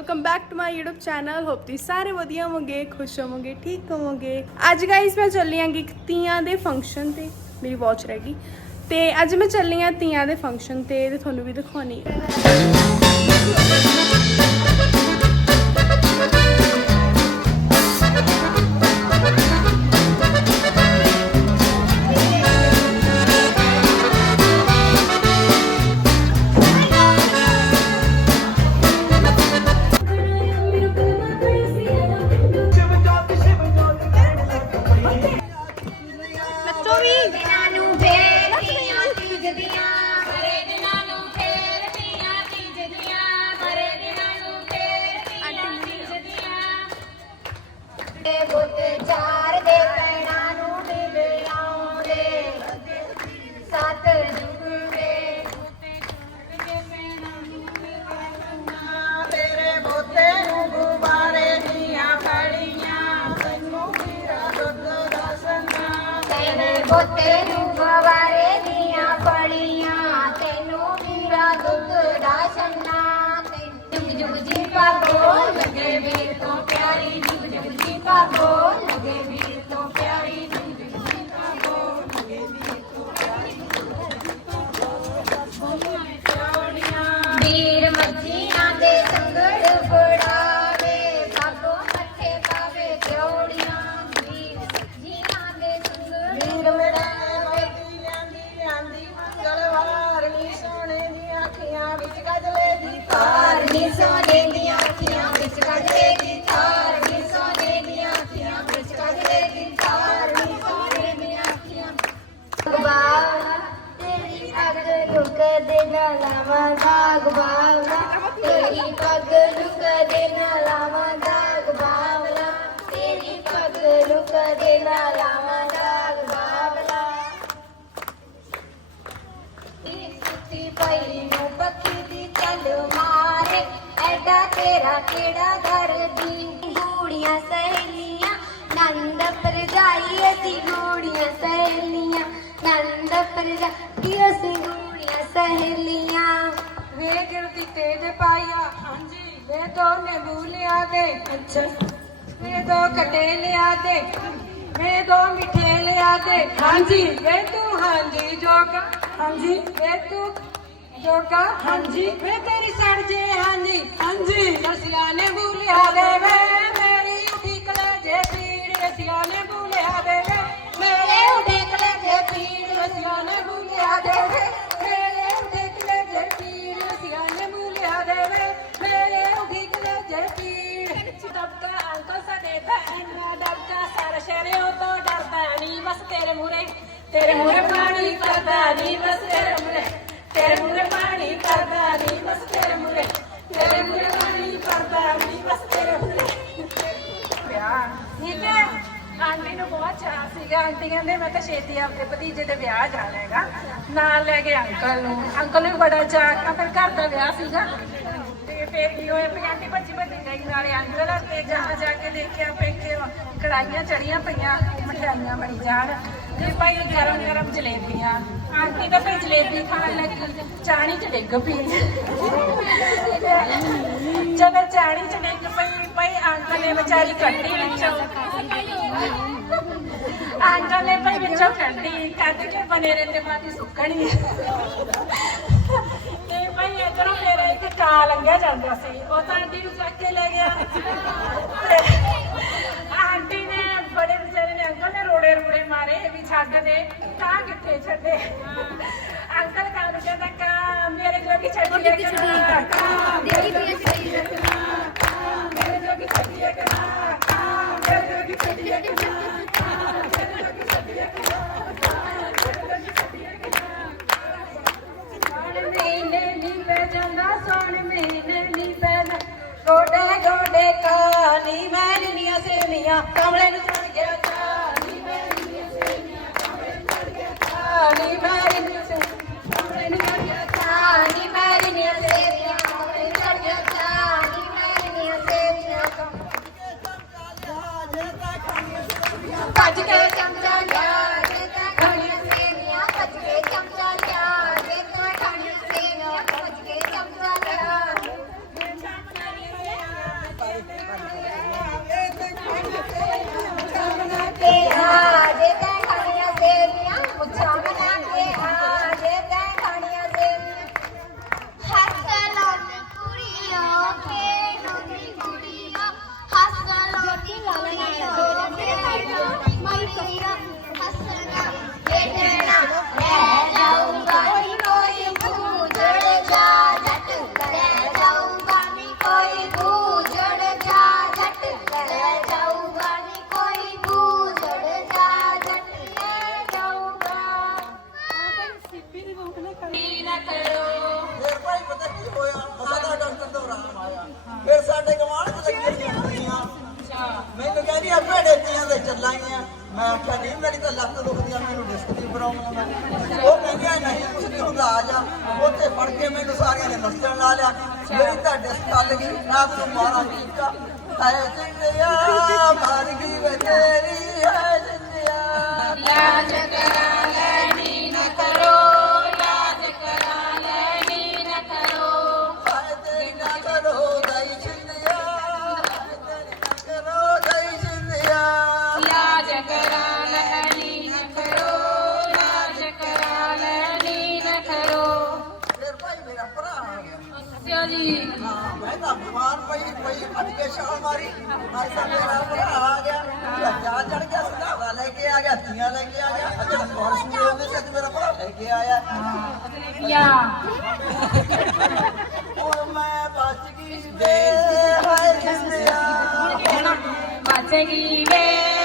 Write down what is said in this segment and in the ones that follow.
Welcome back to my YouTube channel hope ਤੁਸੀਂ ਸਾਰੇ ਵਧੀਆ ਹੋਵੋਗੇ, ਖੁਸ਼ ਹੋਵੋਗੇ, ਠੀਕ ਹੋਵੋਗੇ। ਅੱਜ ਗਾਇਸ ਮੈਂ ਚੱਲੀ ਆਂਗੀ ਇੱਕ ਤੀਆਂ ਦੇ ਫੰਕਸ਼ਨ ਤੇ, ਮੇਰੀ ਵਾਚ ਰਹਿ ਗਈ। ਤੇ ਅੱਜ ਮੈਂ ਚੱਲੀ ਆਂ ਤੀਆਂ ਦੇ ਫੰਕਸ਼ਨ ਤੇ ਤੇ ਤੁਹਾਨੂੰ ਵੀ ਦਿਖਾਉਣੀ। ਹੈ ਤੇਰੇ ਨਾ ਲਾਵਾਂ ਦਾਗ ਬਾਵਲਾ, ਤੇਰੀ ਪੱਗ ਲੁਕ ਦੇ ਨਾ ਲਾਵਾਂ ਦਾਗ ਬਾਵਲਾ, ਤੇਰੀ ਪੱਗ ਲੁਕ ਦੇ ਨਾ ਲਾਵਾਂ ਦਾਗ ਬਾਵਲਾ। ਸੁੱਤੀ ਪਈ ਨੂੰ ਪੱਖੀ ਦੀ ਚੱਲ ਮਾਰੇ, ਐਡਾ ਤੇਰਾ ਕਿਹੜਾ ਦਰਦੀ ਗੂੜੀਆਂ ਸਹੇਲੀਆਂ, ਨੰਦ ਪਰਜਾਈ ਅਸੀਂ ਗੂੜੀਆਂ ਸਹੇਲੀਆਂ, ਨੰਦ ਪਰਜਾਈ ਅਸੀਂ ਸਹੇਲੀਆਂ। ਵੇ ਗਿਰਦੀ ਤੇਜ ਪਾਇਆ। ਹਾਂਜੀ। ਵੇ ਦੋ ਨਿੰਬੂ ਲਿਆ ਦੇ। ਅੱਛਾ। ਵੇ ਦੋ ਕਟੇ ਲਿਆ ਦੇ। ਵੇ ਦੋ ਮਿੱਠੇ ਲਿਆ ਦੇ। ਹਾਂਜੀ। ਵੇ ਤੂੰ ਹਾਂਜੀ ਜੋਗਾ। ਹਾਂਜੀ। ਵੇ ਤੂੰ ਜੋਗਾ। ਹਾਂਜੀ। ਵੇ ਤੇਰੀ ਸੜ ਜੇ ਹਾਂਜੀ। ਹਾਂਜੀ। ਰਸਿਆ ਨੇ ਬੁਲਿਆ ਦੇ ਵੇ। ਤੇਰੇ ਮੂਰੇ ਪਾਣੀ ਕਰਦਾ ਨਹੀਂ ਬਸ ਤੇਰੇ ਮੂਰੇ ਤੇਰੇ ਮੂਰੇ ਪਾਣੀ ਕਰਦਾ ਨਹੀਂ ਬਸ ਤੇਰੇ ਮੂਰੇ ਤੇਰੇ ਮੂਰੇ ਪਾਣੀ ਕਰਦਾ ਨਹੀਂ ਬਸ ਤੇਰੇ ਮੂਰੇ ਠੀਕ ਹੈ? ਆਂਟੀ ਨੂੰ ਬਹੁਤ ਚਾਹ ਸੀਗਾ। ਆਂਟੀ ਕਹਿੰਦੇ, ਮੈਂ ਤਾਂ ਛੇਤੀ ਆਪਣੇ ਭਤੀਜੇ ਦੇ ਵਿਆਹ ਜਾਣਾ ਹੈਗਾ। ਨਾਲ ਲੈ ਕੇ ਅੰਕਲ ਨੂੰ। ਅੰਕਲ ਨੂੰ ਵੀ ਬੜਾ ਚਾਹ ਤਾਂ ਫਿਰ ਘਰ ਦਾ ਵਿਆਹ ਸੀਗਾ। ਤੇ ਫਿਰ ਕੀ ਹੋਇਆ? ਵੀ ਆਂਟੀ ਭੱਜੀ ਭੱਜੀ ਗਈ ਨਾਲੇ ਅੰਕਲ ਤੇ ਜਾ ਜਾ ਕੇ ਦੇਖਿਆ, ਪੇਕੇ ਕੜਾਈਆਂ ਚੜੀਆਂ ਪਈਆਂ, ਮਠਿਆਈਆਂ ਬਣੀ ਜਾਣ ਤੇ ਭਾਈ ਗਰਮ ਗਰਮ ਜਲੇਬੀਆਂ। ਆਂਟੀ ਤਾਂ ਫਿਰ ਜਲੇਬੀ ਖਾਣ ਲੱਗੀ, ਚਾਣੀ ਚ ਡਿੱਗ ਪਈ। ਜਦੋਂ ਚਾਣੀ ਚ ਡਿੱਗ ਪਈ, ਭਾਈ ਅੰਕਲ ਨੇ ਵਿਚਾਰੀ ਕੱਢੀ ਵਿੱਚੋਂ। ਅੰਕਲ ਨੇ ਭਾਈ ਵਿੱਚੋਂ ਕੱਢੀ, ਕੱਢ ਕੇ ਬਨੇਰੇ ਤੇ ਮਾਤੀ ਸੁੱਕਣੀ। ਤੇ ਭਾਈ ਇਧਰੋਂ ਮੇਰਾ ਇੱਕ ਕਾਂ ਲੰਘਿਆ ਜਾਂਦਾ ਸੀ। ਉਹ ਤਾਂ ਆਂਟੀ ਨੂੰ ਚੱਕ ਕੇ ਲੈ ਗਿਆ ਤੇ ਆਂਟੀ ਨੇ ਬੜੇ ਵਿਚਾਰੇ ਨੇ ਰੋੜੇ ਰੋੜੇ ਮਾਰੇ ਵੀ ਛੱਡ ਦੇ। ਕਾਂ ਕਿੱਥੇ ਛੱਡੇ? ਅੰਕਲ ਕਾਂ ਨੂੰ ਕਹਿੰਦਾ ਕਾਂ ਮੇਰੇ ਜੋਗੀ ਛੱਡੀ ਹੈ ਕਿ ਨਾ ਕਾਂ ਮੇਰੇ ਜੋਗੀ ਛੱਡੀ ਕਿ ਨਾ ਕਾਂ ਮੇਰੇ ਜੋਗੀ ਛੱਡੀ ਹੈ ਕਿ ਨਾ ਕਾਂ ਮੇਰੇ ਜੋਗੀ ਛੱਡੀ ਕਿ ਨਾ ਮੇਰੇ ਗੋਡੇ ਗੋਡੇ ਕਾਨੀ ਮੈਨੀਆਂ ਸੇਨੀਆਂ ਕਮਲੇ ਨੂੰ ਪ੍ਰੋਬਲਮ ਹੈ ਉਹ ਕਹਿੰਦੀਆਂ ਨਹੀਂ ਕੁਛ ਨਹੀਂ ਹੁੰਦਾ ਆ? ਜਾ ਉੱਥੇ ਫੜ ਕੇ ਮੈਨੂੰ ਸਾਰਿਆਂ ਨੇ ਨੱਚਣ ਲਾ ਲਿਆ। ਮੇਰੀ ਤੁਹਾਡੇ ਡਿਸਕ ਚੱਲ ਗਈ ਰਾਤ ਨੂੰ ਮਾਰਾ ਟੀਕਾ ਹੈ ਜਿੰਦਿਆ ਮਾਰ ਗਈ ਵੇ ਤੇਰੀ ਹੈ ਜਿੰਦਿਆ ਲਾਜ ਕਰਾ ਫਟ ਕੇ ਛਾਲ ਮਾਰੀ ਅੱਜ ਤਾਂ ਮੇਰਾ ਭਰਾ ਆ ਗਿਆ। ਲੱਜਾ ਚੜ ਗਿਆ ਸਦਾਵਾ ਲੈ ਕੇ ਆ ਗਿਆ ਤੀਆਂ ਲੈ ਕੇ ਆ ਗਿਆ। ਅੱਜ ਤਾਂ ਬਾਰਿਸ਼ ਨਹੀਂ ਹੁੰਦੀ ਸੀ ਅੱਜ ਮੇਰਾ ਭਰਾ ਲੈ ਕੇ ਆਇਆ। ਯਾ। ਹੁਣ ਮੈਂ ਬਚ ਗਈ ਵੇ ਹਾਏ ਜਿੰਦਿਆ। ਬਚੇਗੀ ਵੇ।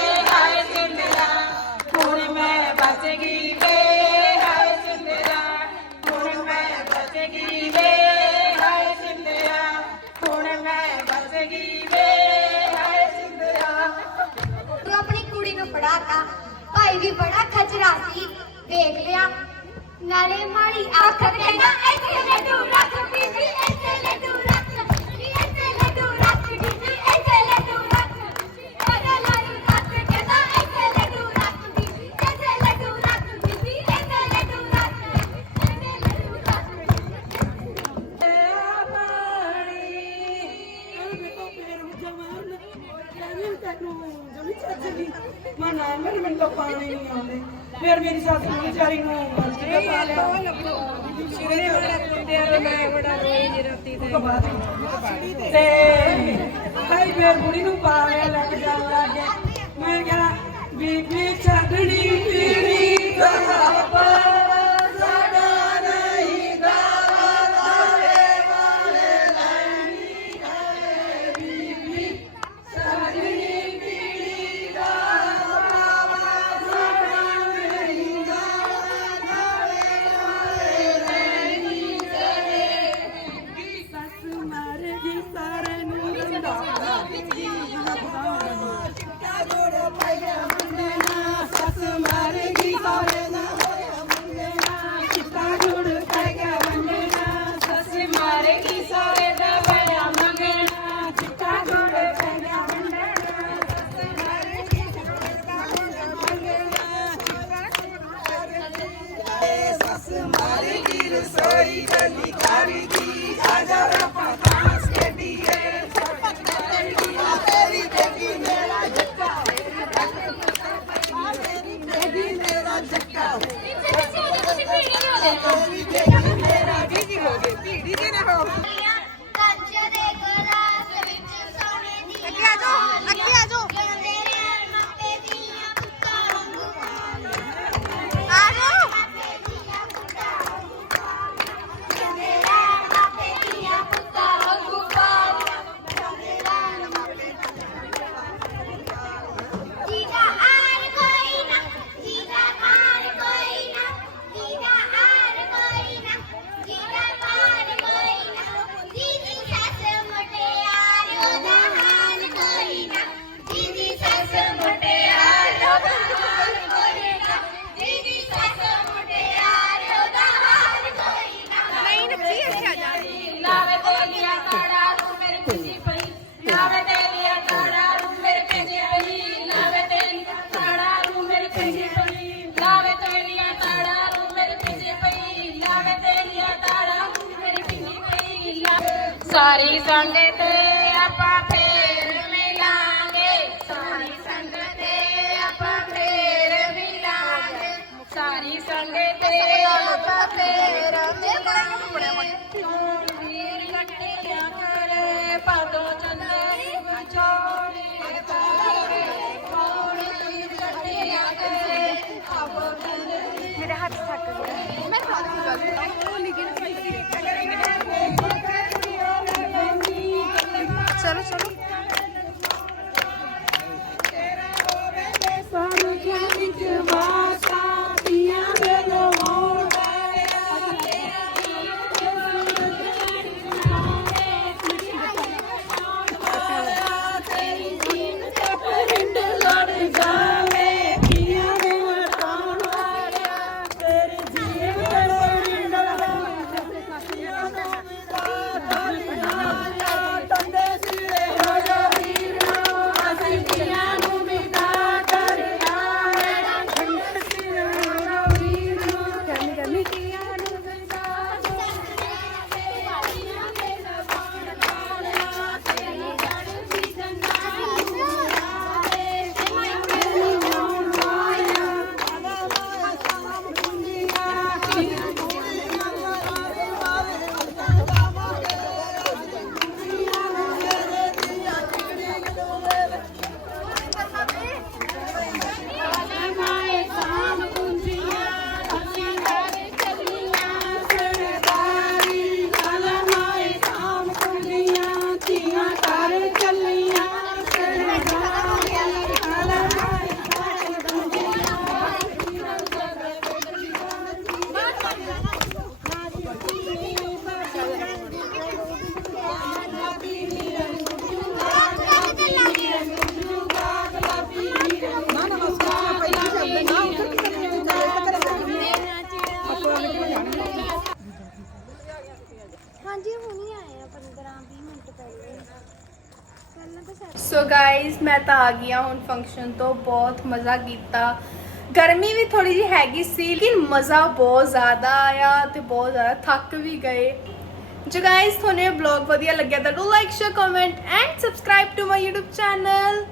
ਪੜਾਤਾ। ਭਾਈ ਵੀ ਬੜਾ ਖਚਰਾ ਸੀ। ਵੇਖ ਲਿਆ। ਨਾਲੇ ਮਾੜੀ ਅੱਖ ਕਹਿੰਦਾ ਇੱਥੇ ਲੱਡੂ ਰੱਖ ਬੀਬੀ ਇੱਥੇ ਲੱਡੂ ਰੱਖ ਨੀ ਇੱਥੇ ਲੱਡੂ ਰੱਖ ਬੀਬੀ ਇੱਥੇ ਲੱਡੂ ਰੱਖ ਲੱਡੂ ਰੱਖ ਕਹਿੰਦਾ ਇੱਥੇ ਲੱਡੂ ਰੱਖ ਬੀਬੀ ਇੱਥੇ ਲੱਡੂ ਰੱਖ ਬੀਬੀ ਇੱਥੇ ਲੱਡੂ ਰੱਖ ਇੱਥੇ ਲੱਡੂ ਰੱਖ ਮਨਾ ਮੇਰੇ ਮੈਨੂੰ ਤਾਂ ਪਾਣੀ ਨਹੀਂ ਆਉਂਦੇ। ਫਿਰ ਮੇਰੀ ਸੱਸ ਨੂੰ ਵਿਚਾਰੀ ਪਾ ਲਿਆ। ਸਿਰੇ ਵਾਲੇ ਮੈਂ ਬੜਾ ਰੋਈ ਜੀ ਰਾਤੀ ਤੇ। ਤੇ ਭਾਈ ਫਿਰ ਬੁੜੀ ਨੂੰ ਪਾ ਲਿਆ ਲੱਗ ਜਾਣ ਲੱਗ ਗਿਆ। ਮੈਂ ਕਿਹਾ ਬੀਬੀ ਛੱਡਣੀ ਨਾ ਸੱਸ ਮਾਰੇਗੀ ਰਸੋਈ ਗਲੀ ਕਰਦੀ ਆ ਜਾ ਰੱਪਾ ਕਾਸ ਕੱਢੀਏ ਤੇਰੀ ਬੇਟੀ ਮੇਰਾ ਜੱਟਾ ਮੇਰੀ ਬੇਟੀ ਮੇਰਾ ਜੱਟਾ ਪਿੱਛੇ ਪਿੱਛੇ ਸਾਰੀ ਸੰਗਤ ਸੋ ਗਾਇਜ਼ ਮੈਂ ਤਾਂ ਆ ਗਈ ਹਾਂ ਹੁਣ ਫੰਕਸ਼ਨ ਤੋਂ, ਬਹੁਤ ਮਜ਼ਾ ਕੀਤਾ। ਗਰਮੀ ਵੀ ਥੋੜੀ ਜਿਹੀ ਹੈਗੀ ਸੀ, ਲੇਕਿਨ ਮਜ਼ਾ ਬਹੁਤ ਜ਼ਿਆਦਾ ਆਇਆ ਤੇ ਬਹੁਤ ਜ਼ਿਆਦਾ ਥੱਕ ਵੀ ਗਏ। ਜੋ ਗਾਇਜ਼ ਤੁਹਾਨੂੰ ਇਹ ਵਲੌਗ ਵਧੀਆ ਲੱਗਿਆ ਤਾਂ do like share comment and subscribe to my YouTube channel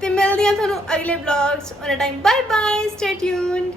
ਤੇ ਮਿਲਦੀ ਹਾਂ ਤੁਹਾਨੂੰ ਅਗਲੇ ਵਲੌਗਸ ਉਹਨਾਂ time bye bye stay tuned